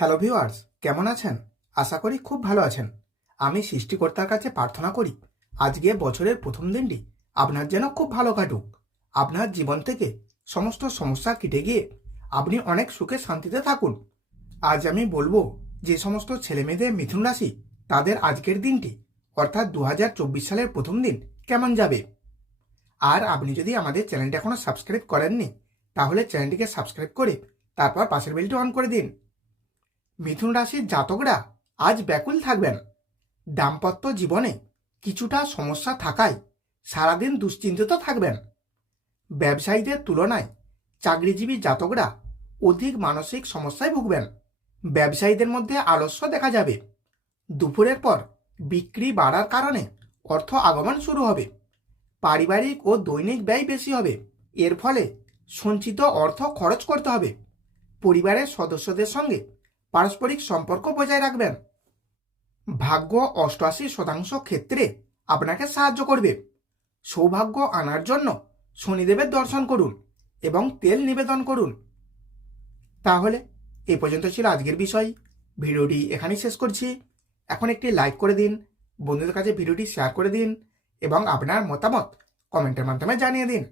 Hello viewers কেমন আছেন? আশা করি খুব ভালো আছেন। আমি সৃষ্টিকর্তার কাছে প্রার্থনা করি, আজকে বছরের প্রথম দিনটি আপনার যেন খুব ভালো কাটুক। আপনার জীবন থেকে সমস্ত সমস্যা কেটে গিয়ে আপনি অনেক সুখে শান্তিতে থাকুন। আজ আমি বলব, যে সমস্ত ছেলেমেয়েদের মিথুন রাশি, তাদের আজকের দিনটি, অর্থাৎ দু হাজার চব্বিশ সালের প্রথম দিন, কেমন যাবে? আর আপনি যদি আমাদের চ্যানেলটি এখনও সাবস্ক্রাইব করেননি, তাহলে চ্যানেলটিকে সাবস্ক্রাইব করে তারপর পাশের বেলটি অন করে দিন। মিথুন রাশির জাতকরা আজ ব্যাকুল থাকবেন। দাম্পত্য জীবনে কিছুটা সমস্যা থাকায় সারাদিন দুশ্চিন্তিত থাকবেন। ব্যবসায়ীদের তুলনায় চাকরিজীবী জাতকরা অধিক মানসিক সমস্যায় ভুগবেন। ব্যবসায়ীদের মধ্যে আলস্য দেখা যাবে। দুপুরের পর বিক্রি বাড়ার কারণে অর্থ আগমন শুরু হবে। পারিবারিক ও দৈনিক ব্যয় বেশি হবে। এর ফলে সঞ্চিত অর্থ খরচ করতে হবে। পরিবারের সদস্যদের সঙ্গে পারস্পরিক সম্পর্ক বজায় রাখবেন। ভাগ্য অষ্টআশি শতাংশ ক্ষেত্রে আপনাকে সাহায্য করবে। সৌভাগ্য আনার জন্য শনিদেবের দর্শন করুন এবং তেল নিবেদন করুন। তাহলে এ পর্যন্ত ছিল আজকের বিষয়। ভিডিওটি এখানেই শেষ করছি। এখন একটি লাইক করে দিন, বন্ধুদের কাছে ভিডিওটি শেয়ার করে দিন এবং আপনার মতামত কমেন্টের মাধ্যমে জানিয়ে দিন।